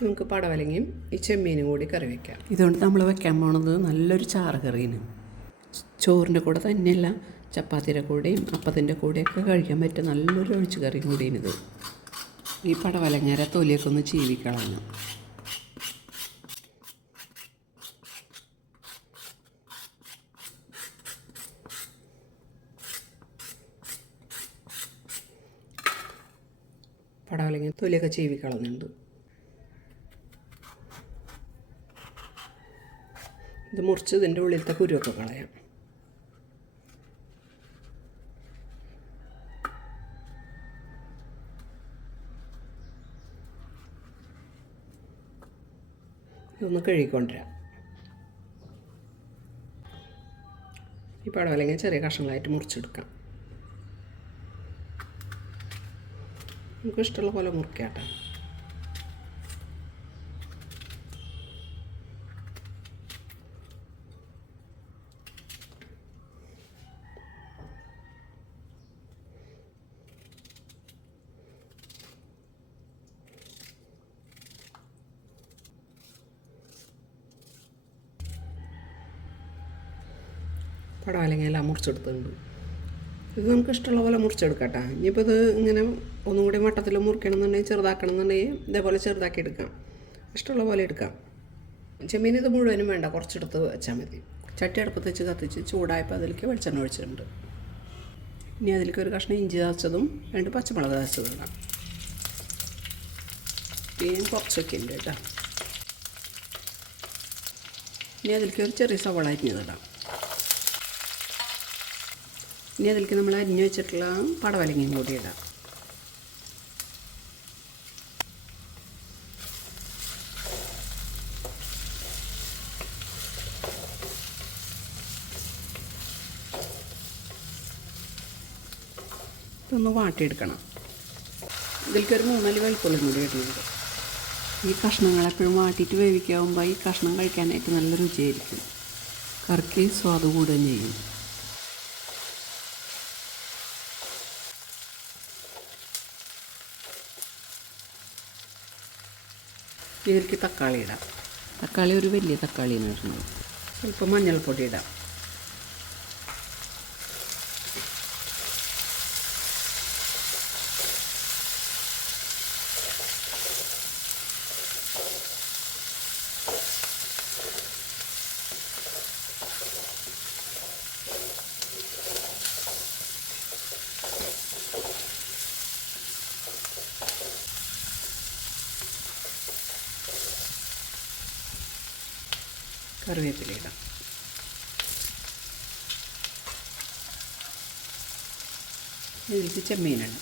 നമുക്ക് പടവലങ്ങയും ഈ ചെമ്മീനും കൂടി കറി വയ്ക്കാം ഇതുകൊണ്ട് നമ്മൾ വെക്കാൻ പോണത് നല്ലൊരു ചാറ് കറിയാണ് ചോറിന്റെ കൂടെ തന്നെയല്ല ചപ്പാത്തിയുടെ കൂടെയും അപ്പത്തിന്റെ കൂടെയൊക്കെ കഴിക്കാൻ പറ്റിയ നല്ലൊരു ഒഴിച്ചു കറിയും കൂടിയാണിത് ഈ പടവലങ്ങര തൊലിയൊക്കെ ഒന്ന് ചീവിക്കളഞ്ഞു. പടവലങ്ങ തൊലിയൊക്കെ ചീവിക്കളഞ്ഞുണ്ട് ഇത് മുറിച്ച് ഇതിന്റെ ഉള്ളിലത്തെ കുരുവൊക്കെ കളയാം. ഇതൊന്ന് കഴുകിക്കൊണ്ടുവരാം ഈ അല്ലെങ്കിൽ ചെറിയ കഷ്ണങ്ങളായിട്ട് മുറിച്ചെടുക്കാം. നമുക്ക് ഇഷ്ടമുള്ള പോലെ മുറിക്കാട്ടെ പടവലങ്ങ എല്ലാം മുറിച്ചെടുത്തിട്ടുണ്ട്. ഇത് നമുക്ക് ഇഷ്ടമുള്ള പോലെ മുറിച്ചെടുക്കട്ടെ. ഇനിയിപ്പോൾ ഇത് ഇങ്ങനെ ഒന്നും കൂടി വട്ടത്തിൽ ചെറുതാക്കണം എന്നുണ്ടെങ്കിൽ ഇതേപോലെ ചെറുതാക്കി എടുക്കാം. ഇഷ്ടമുള്ള പോലെ എടുക്കാം. ചെമ്മീൻ ഇത് മുഴുവനും വേണ്ട. കുറച്ചെടുത്ത് വെച്ചാൽ മതി. ചട്ടി അടുപ്പത്ത് വെച്ച് കത്തിച്ച് ചൂടായപ്പോൾ അതിലേക്ക് വെളിച്ചെണ്ണ ഒഴിച്ചിട്ടുണ്ട്. ഇനി അതിലേക്ക് ഒരു കഷ്ണം ഇഞ്ചി ചതച്ചതും രണ്ട് പച്ചമുളക് ചതച്ചതും ഇടാം. പിന്നെ കുറച്ചൊക്കെ ഉണ്ട് കേട്ടോ. ഇനി അതിലേക്ക് ഒരു ചെറിയ സവാള അരിഞ്ഞതിടാം ഇനി അതിലേക്ക് നമ്മൾ അരിഞ്ഞു വെച്ചിട്ടുള്ള പടവലങ്ങയും കൂടി ഇടാം. ഇതൊന്ന് വാട്ടിയെടുക്കണം. ഇതിലേക്ക് ഒരു മൂന്നാൽ വെളുപ്പുള്ളി കൂടി ഇടുന്നുണ്ട് ഈ കഷ്ണങ്ങൾ എപ്പോഴും വാട്ടിയിട്ട് വേവിക്കാവുമ്പോൾ ഈ കഷ്ണം കഴിക്കാനായിട്ട് നല്ല രുചിയായിരിക്കും. കറിക്ക് സ്വാദ് കൂടുകയും ചെയ്യും. ഇതിലേക്ക് തക്കാളി ഇടാം. തക്കാളി ഒരു വലിയ തക്കാളിയാണ് ഇടുന്നത് സ്വല്പം മഞ്ഞൾപ്പൊടി ഇടാം. കറിവേപ്പില ഇടാം. ഇതിലേക്ക് ചെമ്മീനാണ്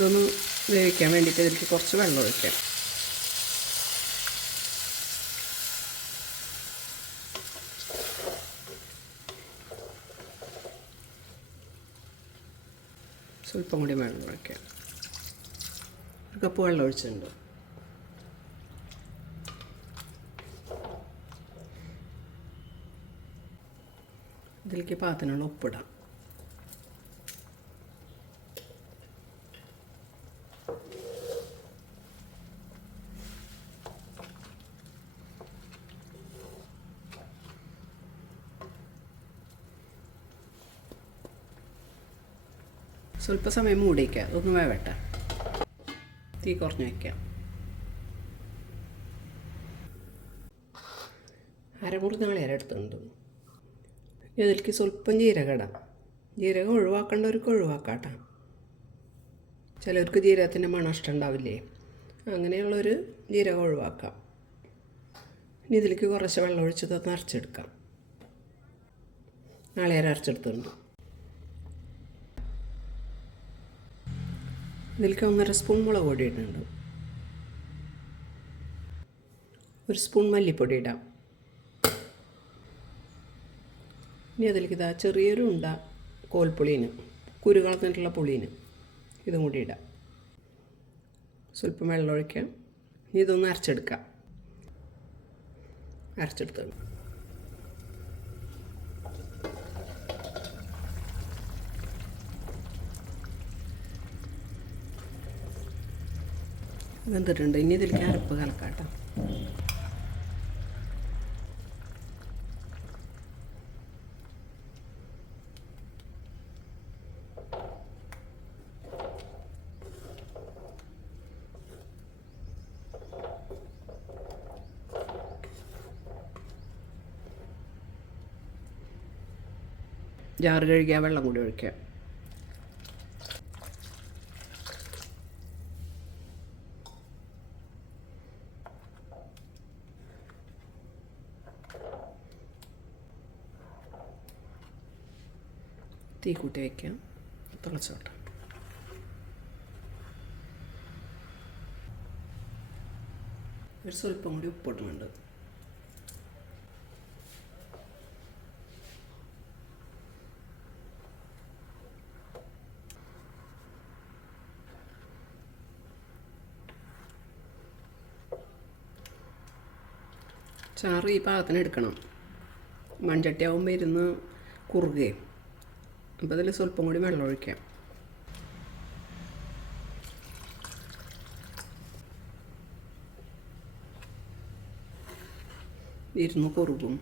ഇതൊന്ന് വേവിക്കാൻ വേണ്ടിയിട്ട് ഇതിലേക്ക് കുറച്ച് വെള്ളം ഒഴിക്കാം. സ്വല്പം കൂടി വെള്ളം ഒഴിക്കാം. ഒരു കപ്പ് വെള്ളം ഒഴിച്ചിട്ടുണ്ട്. ഇതിലേക്ക് പാത്രത്തിനുള്ള ഉപ്പിടാം. സ്വല്പസമയം മൂടി വയ്ക്കുക ഒന്ന് വേവട്ടെ തീ കുറഞ്ഞ് വയ്ക്കാം അരമുറി നാളികേരം എടുത്തിട്ടുണ്ട് ഇതിലേക്ക് സ്വല്പം ജീരകം ഇടാം. ജീരകം ഒഴിവാക്കേണ്ടവർക്ക് ഒഴിവാക്കാട്ടോ. ചിലർക്ക് ജീരകത്തിന്റെ മണം ഇഷ്ടമുണ്ടാവില്ലേ അങ്ങനെയുള്ളൊരു ജീരകം ഒഴിവാക്കാം. ഇനി ഇതിലേക്ക് കുറച്ച് വെള്ളം ഒഴിച്ച് നിറച്ചെടുക്കാം നാളെ അരച്ചെടുത്തിട്ടുണ്ട് ഇതിലേക്ക് ഒന്നര സ്പൂൺ മുളക് പൊടി ഇടുന്നുണ്ട് ഒരു സ്പൂൺ മല്ലിപ്പൊടി ഇടാം. ഇനി അതിലേക്ക് ഇതാ ചെറിയൊരു ഉണ്ട കോൽപ്പുളീന് കുരു കളഞ്ഞിട്ടുള്ള പുളീന് ഇതും കൂടി ഇടാം. സ്വല്പം വെള്ളം ഒഴിക്കാം. ഇനി ഇതൊന്ന് അരച്ചെടുക്കാം. അരച്ചെടുത്തത് വെന്തിട്ടുണ്ട്. ഇനി ഇതിലേക്ക് അരപ്പ് കലക്കാട്ടോ. ജാറ് കഴുകിയ വെള്ളം കൂടി ഒഴിക്കുക തീ കൂട്ടി വയ്ക്കാം തിളച്ചോട്ടെ. ഒരു സ്വല്പം കൂടി ഉപ്പിടുന്നുണ്ട് ചാറ് ഈ പാകത്തിന് എടുക്കണം. മൺചട്ടിയാവുമ്പോൾ ഇരുന്ന് കുറുകയും അപ്പോൾ അതിൽ സ്വല്പം കൂടി വെള്ളം ഒഴിക്കാം. ഇരുന്ന് കുറുകും.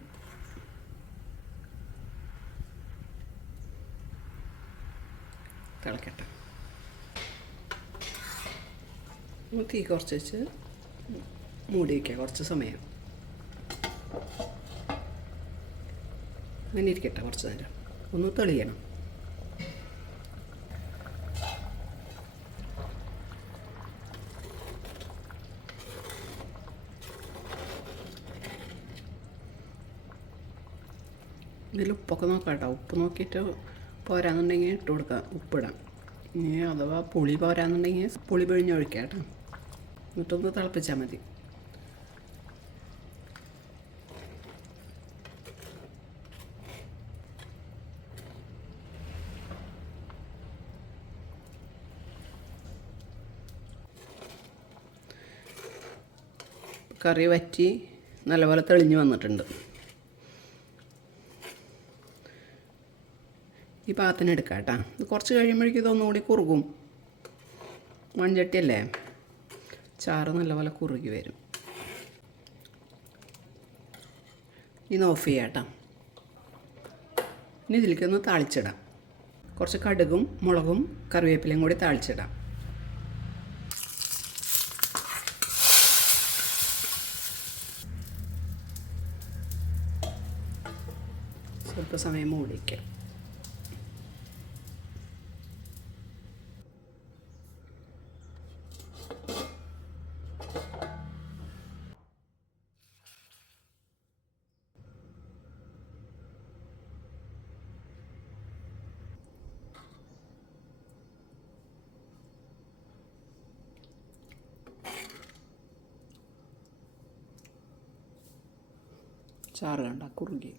തിളക്കട്ടെ. തീ കുറച്ച് വെച്ച് മൂടി വയ്ക്കുക കുറച്ച് സമയം. അങ്ങനെ ഇരിക്കട്ടെ കുറച്ച് നേരം. ഒന്ന് തെളിയണം. ഇതിൽ ഉപ്പൊക്കെ നോക്കാം കേട്ടോ ഉപ്പ് നോക്കിയിട്ട് പോരാന്നുണ്ടെങ്കിൽ ഇട്ട് കൊടുക്കാം. ഉപ്പിടാം. ഇനി അഥവാ പുളി പോരാന്നുണ്ടെങ്കിൽ പുളി പിഴിഞ്ഞൊഴിക്കാം കേട്ടോ. എന്നിട്ടൊന്ന് തിളപ്പിച്ചാൽ മതി. കറി വറ്റി നല്ലപോലെ തെളിഞ്ഞ് വന്നിട്ടുണ്ട്. ഈ പാകത്തിന് എടുക്കാം കേട്ടോ. ഇത് കുറച്ച് കഴിയുമ്പോഴേക്കും ഇതൊന്നുകൂടി കുറുകും. മൺചട്ടിയല്ലേ? ചാറ് നല്ലപോലെ കുറുകി വരും. ഇന്ന് ഓഫ് ചെയ്യാം കേട്ടോ. ഇനി ഇതിലേക്കൊന്ന് താളിച്ചിടാം. കുറച്ച് കടുകും മുളകും കറിവേപ്പിലയും കൂടി താളിച്ചിടാം. സ്വല്പ സമയം മൂടിക്കാം ചാറ് കണ്ട കുറുകി